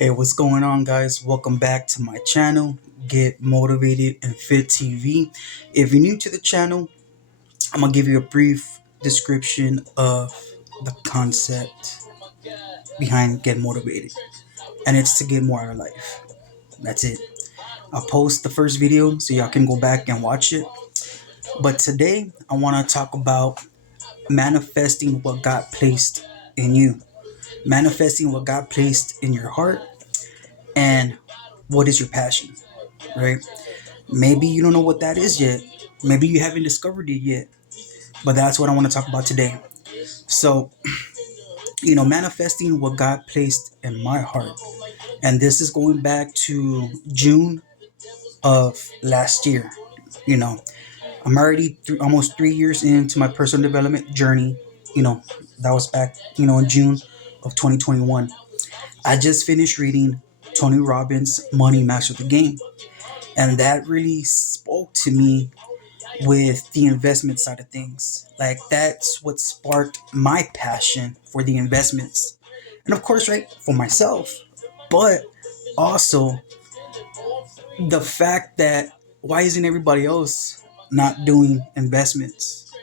Hey, what's going on, guys? Welcome back to my channel, Get Motivated and Fit TV. If you're new to the channel, I'm gonna give you a brief description of the concept behind Get Motivated, and it's to get more out of life. That's it. I'll post the first video so y'all can go back and watch it. But today, I want to talk about manifesting what God placed in you, manifesting what God placed in your heart, and what is your passion, right? Maybe you don't know what that is yet. Maybe you haven't discovered it yet. But that's what I want to talk about today. So, manifesting what God placed in my heart. And this is going back to June of last year. You know, I'm already almost 3 years into my personal development journey. You know, that was back, in June of 2021. I just finished reading Tony Robbins' Money Master the Game. And that really spoke to me with the investment side of things. Like that's what sparked my passion for the investments. And of course, right, for myself, but also the fact that why isn't everybody else not doing investments?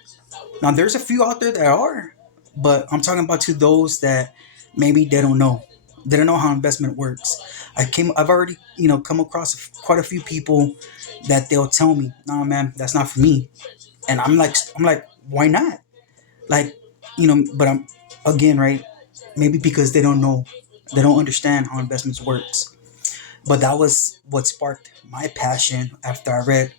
Now there's a few out there that are, but I'm talking about to those that maybe they don't know. They don't know how investment works. I've already, come across quite a few people that they'll tell me, "No, man, that's not for me." And I'm like, why not? Like, but I'm again, right? Maybe because they don't know, they don't understand how investments works. But that was what sparked my passion after I read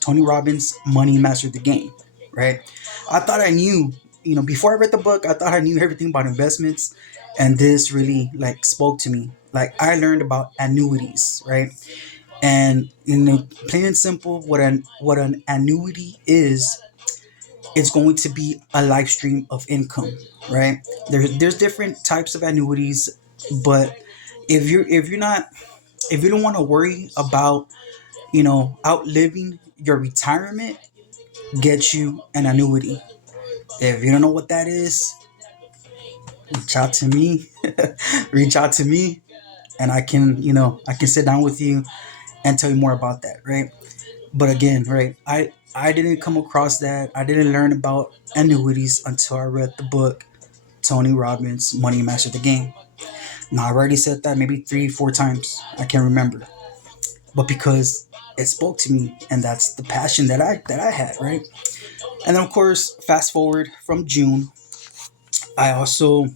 Tony Robbins' Money Mastered the Game. Right? I thought I knew, before I read the book, I thought I knew everything about investments, and this really like spoke to me. Like I learned about annuities, right? And plain and simple, what an annuity is, it's going to be a live stream of income, right? There's different types of annuities, but if you don't want to worry about outliving your retirement, get you an annuity. If you don't know what that is, reach out to me. Reach out to me, and I can sit down with you and tell you more about that, right? But again, right, I didn't come across that. I didn't learn about annuities until I read the book Tony Robbins Money Master the Game. Now I've already said that maybe 3 4 times. I can't remember. But because it spoke to me, and that's the passion that I had, right? And then of course, fast forward from June, I also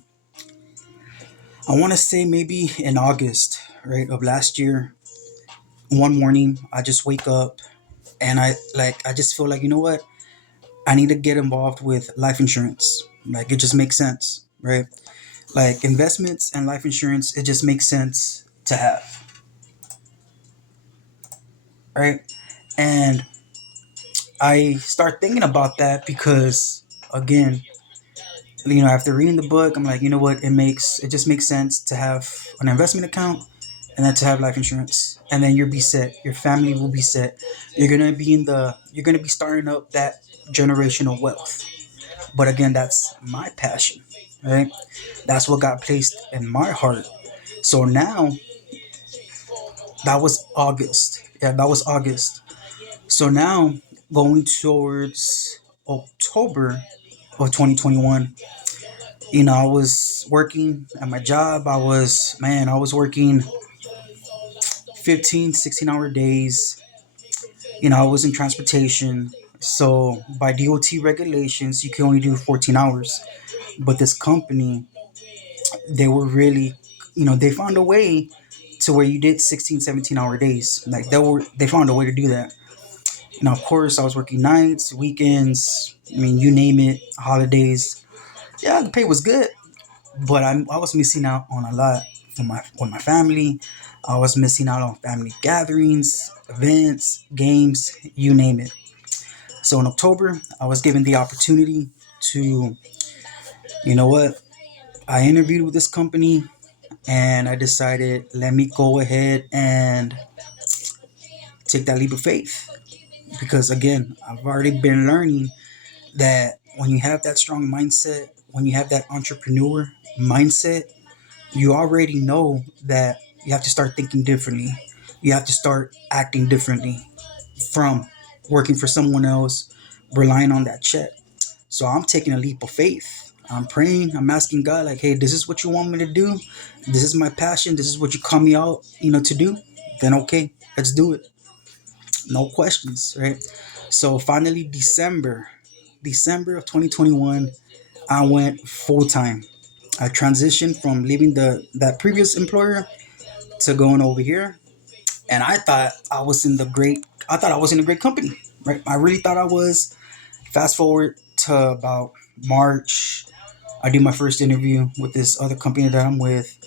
I wanna say maybe in August, right, of last year, one morning I just wake up and I just feel like, you know what? I need to get involved with life insurance. Like it just makes sense, right? Like investments and life insurance, it just makes sense to have, right? And I start thinking about that because, again, after reading the book, I'm like, you know what? It just makes sense to have an investment account and then to have life insurance, and then you'll be set. Your family will be set. You're gonna be starting up that generational wealth. But again, that's my passion, right? That's what got placed in my heart. So now that was August. Yeah, that was August. So now going towards October of 2021, I was working at my job. I was working 15, 16-hour days. I was in transportation. So by DOT regulations, you can only do 14 hours. But this company, they were really, they found a way to where you did 16, 17-hour days. Like they found a way to do that. Now, of course, I was working nights, weekends. I mean, you name it, holidays. Yeah, the pay was good, but I was missing out on a lot with my family. I was missing out on family gatherings, events, games, you name it. So in October, I was given the opportunity to, you know what, I interviewed with this company, and I decided, let me go ahead and take that leap of faith. Because again, I've already been learning that when you have that strong mindset, when you have that entrepreneur mindset, you already know that you have to start thinking differently. You have to start acting differently from working for someone else, relying on that check. So I'm taking a leap of faith. I'm praying. I'm asking God, like, hey, this is what you want me to do. This is my passion. This is what you call me out, to do. Then okay, let's do it. No questions, right? So finally, December of 2021, I went full time. I transitioned from leaving the that previous employer to going over here, and I thought I was in a great company, right? I really thought I was. Fast forward to about March, I did my first interview with this other company that I'm with,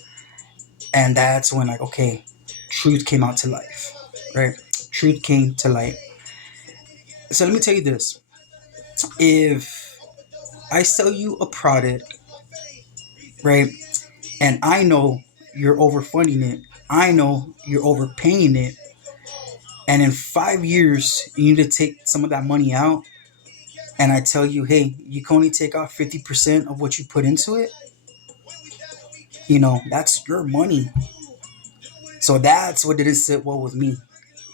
and that's when, like, okay, truth came out to life, right? Truth came to light. So let me tell you this: if I sell you a product, right, and I know you're overfunding it, I know you're overpaying it, and in 5 years you need to take some of that money out, and I tell you, hey, you can only take out 50% of what you put into it, that's your money. So that's what didn't sit well with me.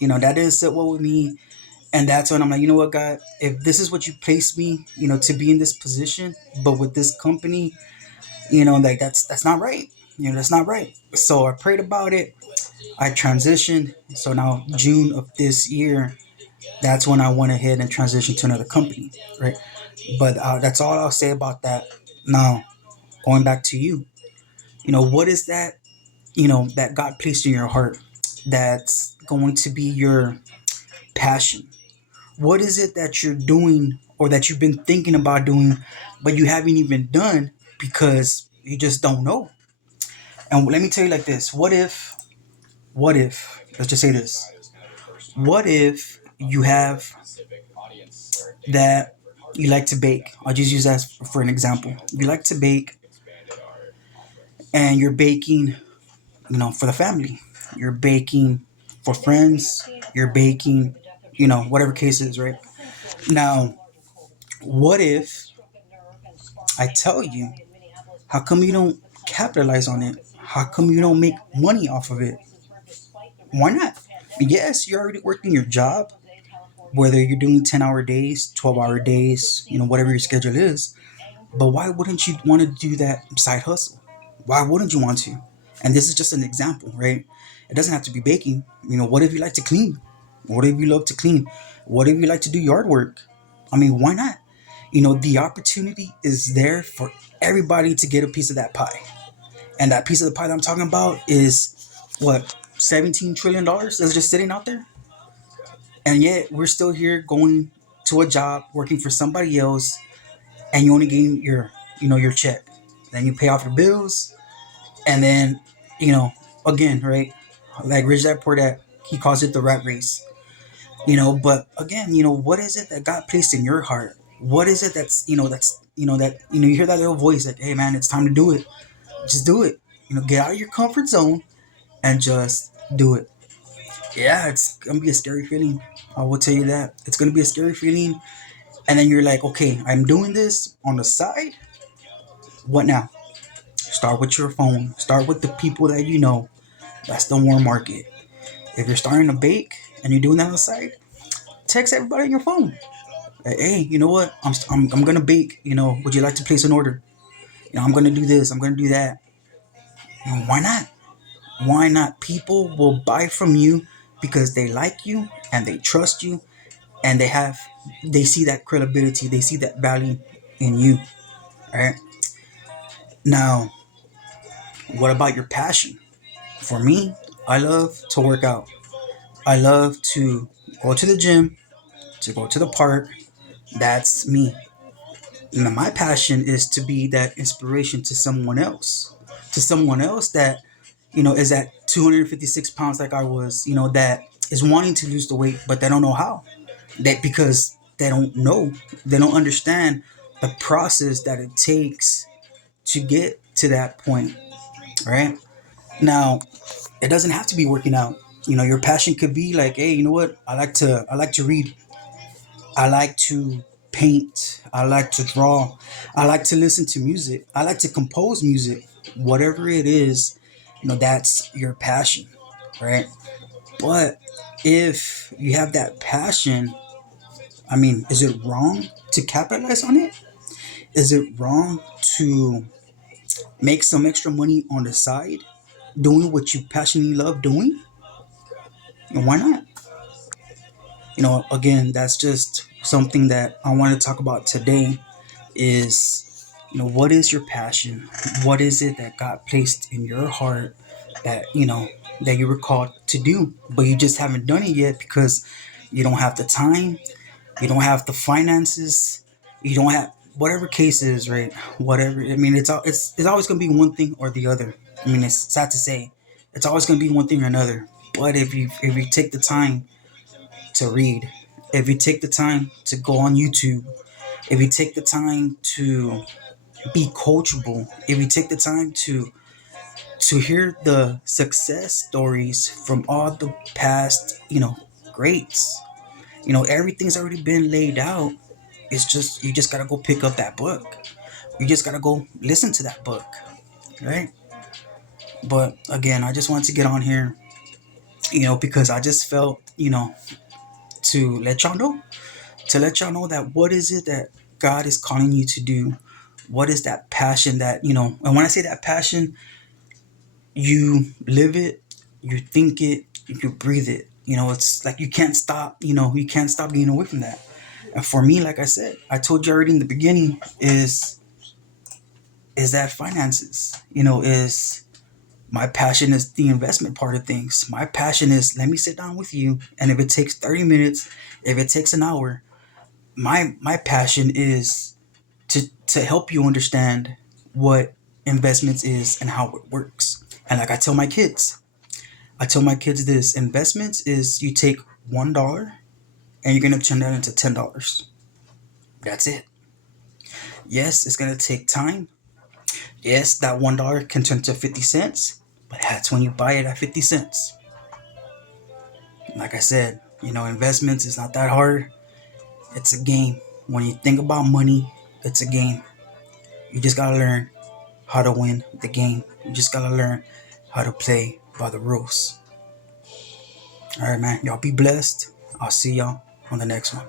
That didn't sit well with me. And that's when I'm like, you know what, God, if this is what you placed me, to be in this position, but with this company, like that's not right. That's not right. So I prayed about it. I transitioned. So now June of this year, that's when I went ahead and transitioned to another company, right? But that's all I'll say about that. Now, going back to you, what is that, that God placed in your heart that's going to be your passion? What is it that you're doing or that you've been thinking about doing, but you haven't even done because you just don't know? And let me tell you like this: let's just say this, what if you have that you like to bake? I'll just use that for an example. You like to bake and you're baking, for the family. You're baking for friends. You're baking, whatever case is, right? Now, what if I tell you, how come you don't capitalize on it? How come you don't make money off of it? Why not? Yes, you're already working your job, whether you're doing 10-hour days, 12-hour days, whatever your schedule is. But why wouldn't you want to do that side hustle? Why wouldn't you want to? And this is just an example, right? It doesn't have to be baking. What if you like to clean? What if you love to clean? What if you like to do yard work? I mean, why not? The opportunity is there for everybody to get a piece of that pie. And that piece of the pie that I'm talking about is what, $17 trillion that's just sitting out there? And yet we're still here going to a job, working for somebody else, and you only gain your check. Then you pay off your bills, and then, you know, again, right? Like Rich Dad Poor Dad, he calls it the rat race. But again, what is it that God placed in your heart? What is it that you hear that little voice like, hey man, it's time to do it. Just do it. Get out of your comfort zone and just do it. Yeah, it's gonna be a scary feeling. I will tell you that. It's gonna be a scary feeling. And then you're like, okay, I'm doing this on the side. What now? Start with your phone. Start with the people that you know. That's the warm market. If you're starting to bake and you're doing that on the side, text everybody on your phone. Like, hey, you know what? I'm gonna bake. Would you like to place an order? I'm gonna do this. I'm gonna do that. Why not? Why not? People will buy from you because they like you and they trust you, and they see that credibility. They see that value in you. Right now, what about your passion? For me, I love to work out. I love to go to the gym, to go to the park. That's me. My passion is to be that inspiration to someone else that, is at 256 pounds like I was, that is wanting to lose the weight, but they don't know how. That because they don't understand the process that it takes to get to that point, right? Now, it doesn't have to be working out. Your passion could be like, hey, you know what? I like to read. I like to paint. I like to draw. I like to listen to music. I like to compose music. whatever it is, that's your passion, right? But if you have that passion, I mean, is it wrong to capitalize on it? Is it wrong to make some extra money on the side doing what you passionately love doing? And why not? Again, that's just something that I want to talk about today is, what is your passion? What is it that God placed in your heart that, that you were called to do, but you just haven't done it yet because you don't have the time, you don't have the finances, you don't have whatever case is, right? Whatever. I mean, it's always going to be one thing or the other. I mean, it's sad to say, it's always going to be one thing or another. But if you take the time to read, if you take the time to go on YouTube, if you take the time to be coachable, if you take the time to hear the success stories from all the past, greats, everything's already been laid out. It's just you just gotta go pick up that book. You just gotta go listen to that book, right? But again, I just wanted to get on here, because I just felt, to let y'all know, that what is it that God is calling you to do? What is that passion that, and when I say that passion, you live it, you think it, you breathe it. It's like you can't stop, you can't stop getting away from that. And for me, like I said, I told you already in the beginning, is that finances, is my passion is the investment part of things. My passion is let me sit down with you, and if it takes 30 minutes, if it takes an hour, my passion is to help you understand what investments is and how it works. And like I tell my kids this: investments is you take $1 and you're gonna turn that into $10. That's it. Yes, it's gonna take time. Yes, that $1 can turn to 50 cents, but that's when you buy it at 50 cents. Like I said, investments is not that hard. It's a game. When you think about money, it's a game. You just gotta learn how to win the game. You just gotta learn how to play by the rules. All right, man. Y'all be blessed. I'll see y'all on the next one.